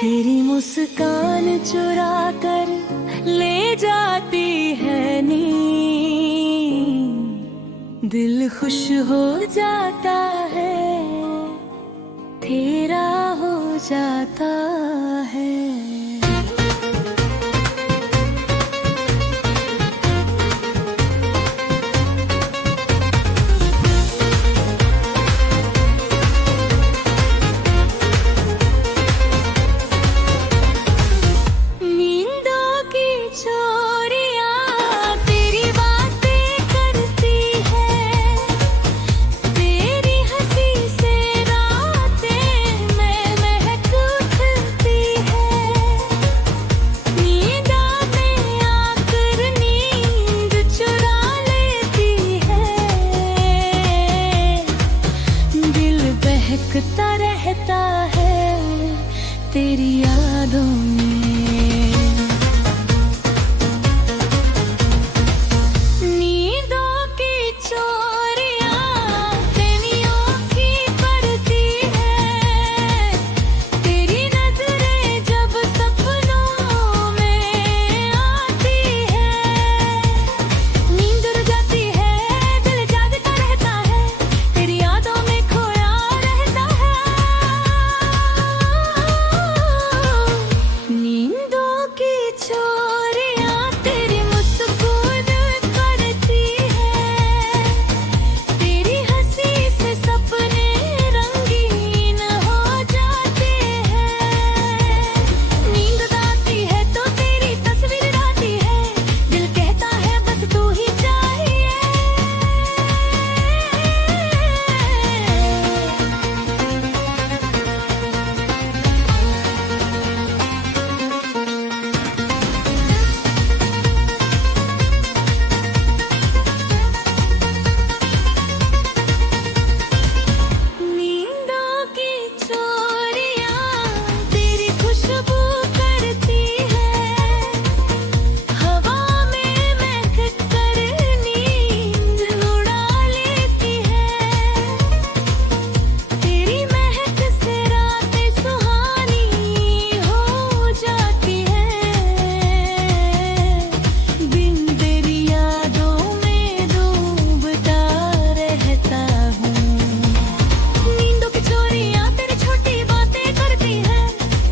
तेरी मुस्कान चुरा कर ले जाती है नींद, दिल खुश हो जाता है, तेरा हो जाता है। बहकता रहता है तेरी यादों में। नींदों की चोरियां तेरी आँखी पड़ती है, तेरी नजरें जब सपनों में आती है। नींद उड़ जाती है, दिल जागता रहता है, तेरी यादों में खोया नींदों की चोरियां तेरी मुस्कुराहट करती है, तेरी हंसी से सपने रंगीन हो जाते हैं। नींद आती है तो तेरी तस्वीर आती है, दिल कहता है बस तू ही चाहिए। नींदों की चोरियां तेरी खुशबू करती है, हवा में महक कर नींद उड़ा लेती है। तेरी महक से रातें सुहानी हो जाती है, दिन तेरी यादों में डूबता रहता हूँ। नींदों की चोरियां तेरी छोटी बातें करती है,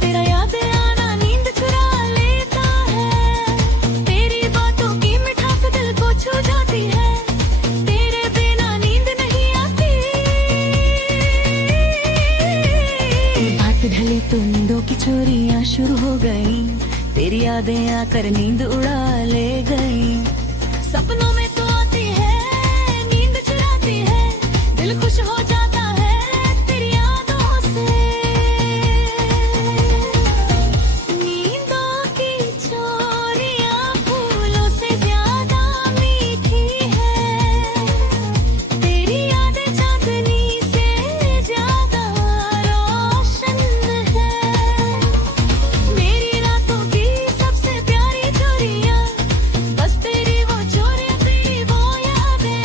तेरा याद आना नींद चुरा लेता है। तेरी बातों की मिठास दिल को छू जाती है, तेरे बिना नींद नहीं आती। बात ढली तो नींदों की चोरियां शुरू हो गई, तेरी यादें आकर नींद उड़ा ले गई। सपनों में तो आती है, नींद चुराती है, दिल खुश हो जाता है तेरी यादों से। नींदों की चोरियां फूलों से ज्यादा मीठी है, तेरी यादें चांदनी से ज्यादा रोशन है। मेरी रातों की सबसे प्यारी चोरियां बस तेरी वो चोरियां, तेरी वो यादें।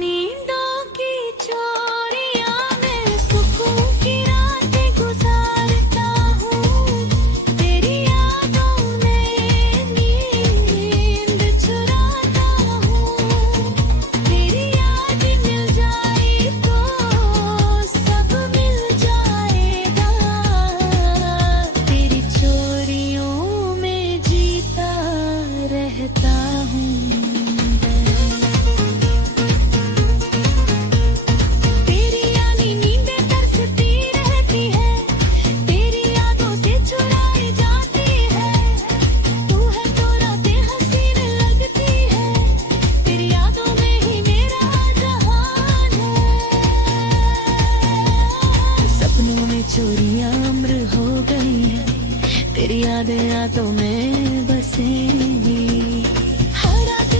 नींदों की चोरियां मैं सुकून की रातें गुजारता हूँ, तेरी यादों में नींद चुराता हूँ। तेरी याद मिल जाए तो सब मिल जाएगा, तेरी चोरियों में जीता रहता हूँ। तेरी यानी नींदें तरसती रहती है, तेरी यादों से चुराई जाती है। तू है तो रातें हसीन लगती है, तेरी यादों में ही मेरा जहान है। सपनों में चोरियां अम्र हो गई है, तेरी यादें यादों में बसेंगी। हर रात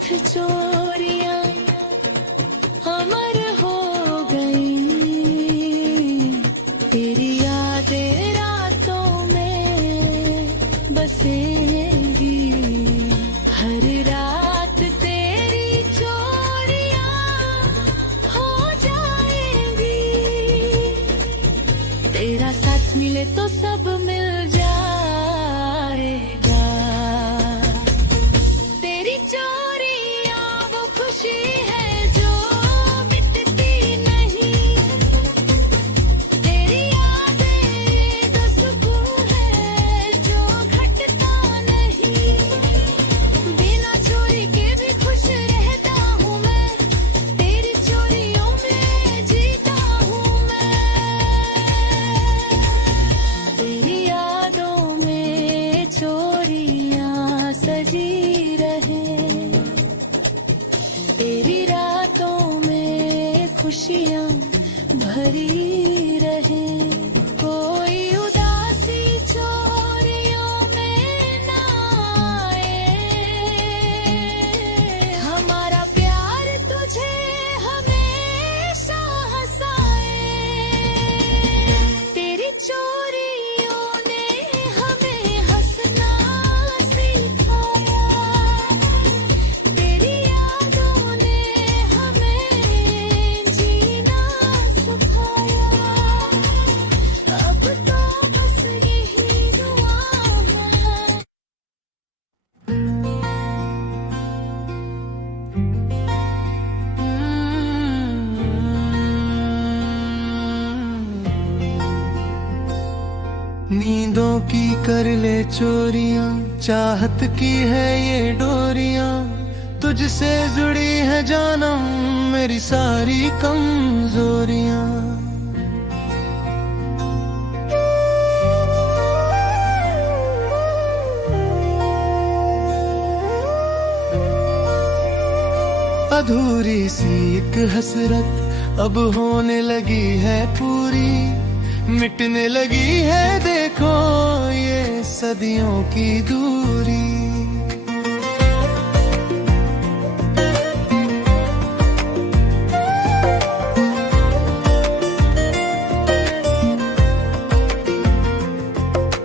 साथ चोरियां अमर हो गई, तेरी यादें रातों में बसेंगी, हर रात तेरी चोरियां हो जाएंगी, तेरा साथ मिले तो सब मिल जाएगा, तेरी चोरियां वो खुशी है जो मिटती नहीं, तेरी यादें तो सुकून है जो घटता नहीं, बिना चोरी के भी खुश रहता हूँ मैं, तेरी चोरियों में जीता हूँ मैं, तेरी यादों में चोरियां सजी रहे, तेरी रातों में खुशियां भरी रहे, कोई उदासी चोरियों में ना आए, हमारा प्यार तुझे हमेशा हंसाए, तेरी चोरियों ने हमें हंसना सिखाया, तेरी यादों ने हमें जीना सिखाया, अब तो बस यही दुआ है। नींदों की कर ले चोरियां, चाहत की है ये डोरियां, तुझसे जुड़ी है जानम मेरी सारी कमजोरियां। अधूरी सी एक हसरत अब होने लगी है पूरी, मिटने लगी है देखो ये सदियों की दूरी।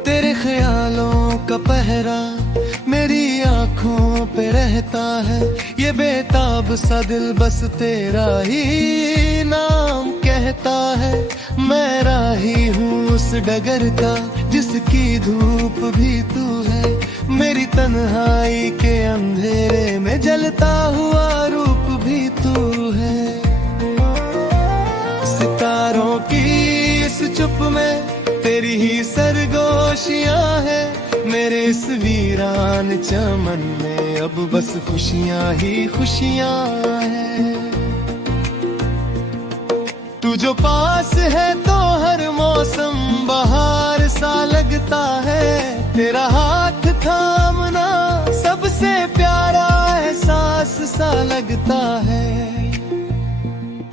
तेरे ख्यालों का पहरा मेरी आंखों पे रहता है, ये बेताब सा दिल बस तेरा ही नाम कहता है, मैं राही हूँ उस डगर का जिसकी धूप भी तू है, मेरी तन्हाई के अंधेरे में जलता हुआ रूप भी तू है। सितारों की इस चुप में तेरी ही सरगोशियां है, मेरे इस वीरान चमन में अब बस खुशियां ही खुशियां है। तू जो पास है तो हर मौसम बहार सा लगता है, तेरा हाथ थामना सबसे प्यारा एहसास सा लगता है।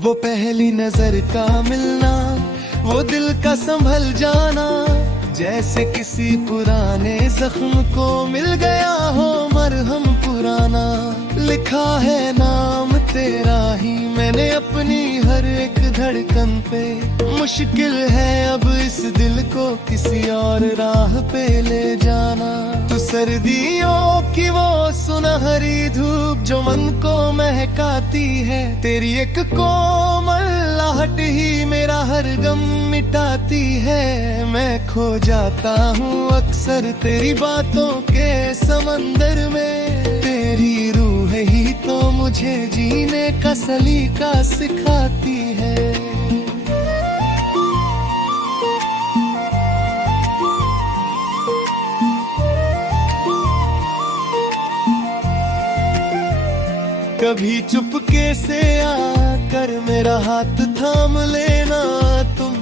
वो पहली नजर का मिलना, वो दिल का संभल जाना, जैसे किसी पुराने जख्म को मिल गया हो मरहम पुराना। लिखा है नाम तेरा ही मैंने अपनी हर एक धड़कन पे, मुश्किल है अब इस दिल को किसी और राह पे ले जाना। तो सर्दियों की वो सुनहरी धूप जो मन को महकाती है, तेरी एक कोमल आहट ही मेरा हर गम मिटाती है। मैं खो जाता हूँ अक्सर तेरी बातों के समंदर में, तेरी रूह ही तो मुझे जीने का सलीका सिखाती है। कभी चुपके से आकर मेरा हाथ थाम लेना तुम,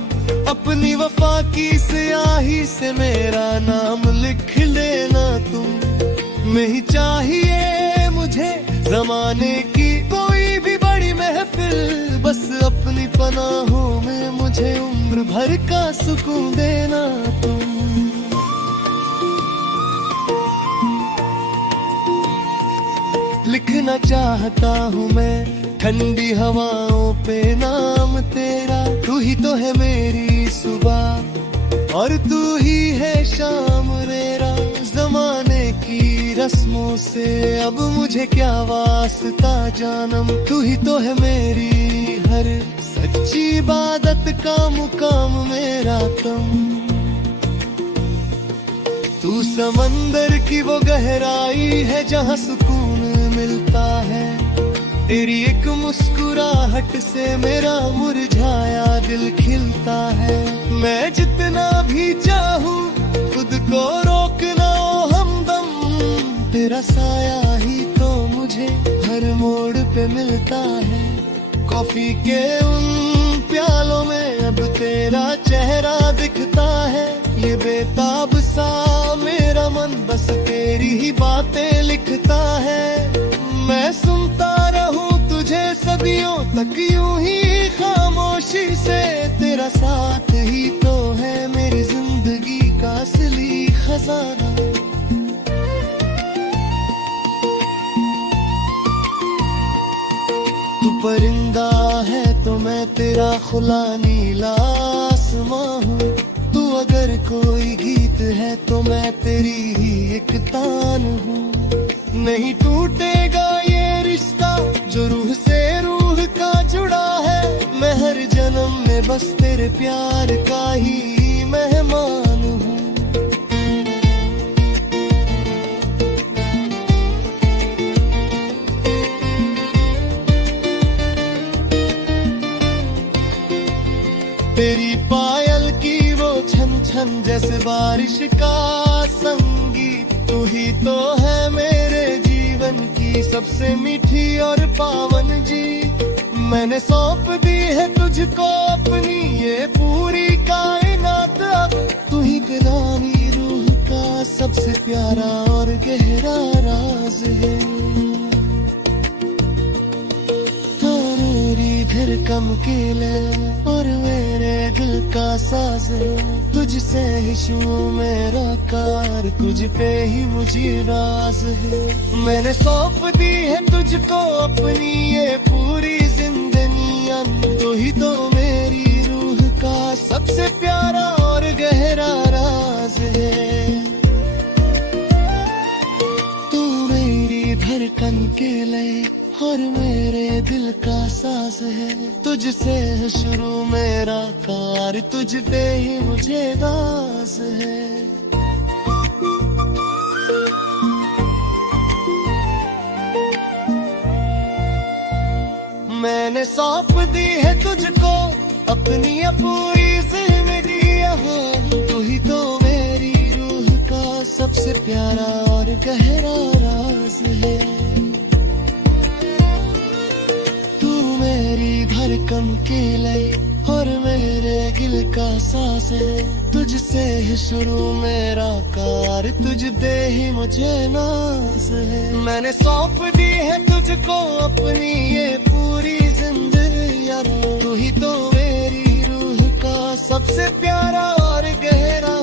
अपनी वफा की स्याही से मेरा नाम लिख लेना तुम। नहीं चाहिए मुझे जमाने की कोई भी बड़ी महफिल, बस अपनी पनाहों में मुझे उम्र भर का सुकून देना तुम। लिखना चाहता हूँ मैं ठंडी हवाओं पे नाम तेरा। तू ही तो है मेरी सुबह और तू ही है शाम मेरा। जमाने की रस्मों से अब मुझे क्या वास्ता जानम। तू ही तो है मेरी हर सच्ची इबादत का मुकाम मेरा तुम। तू समंदर की वो गहराई है जहाँ सुकून मिलता है। तेरी एक मुस्कुराहट से मेरा मुरझाया दिल खिलता है। मैं जितना भी चाहूँ खुद को रोकना ओ हमदम। तेरा साया ही तो मुझे हर मोड़ पे मिलता है। कॉफी के उन प्यालों में अब तेरा चेहरा दिखता है। ये बेताब सा मेरा मन बस तेरी ही बातें लिखता है। मैं सुनता रहूं तुझे सदियों तक यूं ही खामोशी से। तेरा साथ ही तो है मेरी जिंदगी का असली खजाना। तू परिंदा है तो मैं तेरा खुला नीला आसमां हूँ। तू अगर कोई गीत है तो मैं तेरी ही एक तान हूँ। नहीं टूटेगा ये रिश्ता जो रूह से रूह का जुड़ा है। मैं हर जन्म में बस तेरे प्यार का ही मेहमान हूँ। तेरी पायल की वो छन छन जैसे बारिश का संगीत। तू ही तो है मेरे जीवन की सबसे मीठी और पावन जी। मैंने सौंप दी है तुझको अपनी ये पूरी कायनात अब। तू ही गिरानी रूह का सबसे प्यारा और गहरा राज है। तो मेरी धड़कन की ले और मेरे दिल का साज है। तुझसे ही शुरू मेरा कार तुझ पे ही मुझे राज है। मैंने सौंप दी है तुझको अपनी ये पूरी जिंदगी। तू ही तो मेरी रूह का सबसे प्यारा और गहरा राज है। तू मेरी धड़कन के लिए और मेरे दिल का साज है। तुझसे है शुरू मेरा कार तुझ पे ही मुझे दास है। मैंने सौंप दी है तुझको अपनी पूरी जिंदगी यहाँ। तू ही तो मेरी रूह का सबसे प्यारा और गहरा राज है। धड़कन के लिए और मेरे दिल का सांस है। तुझसे है शुरू मेरा कार तुझ पे ही मुझे नाज है। मैंने सौंप दी है तुझको अपनी ये पूरी जिंदगी यार। तू ही तो मेरी रूह का सबसे प्यारा और गहरा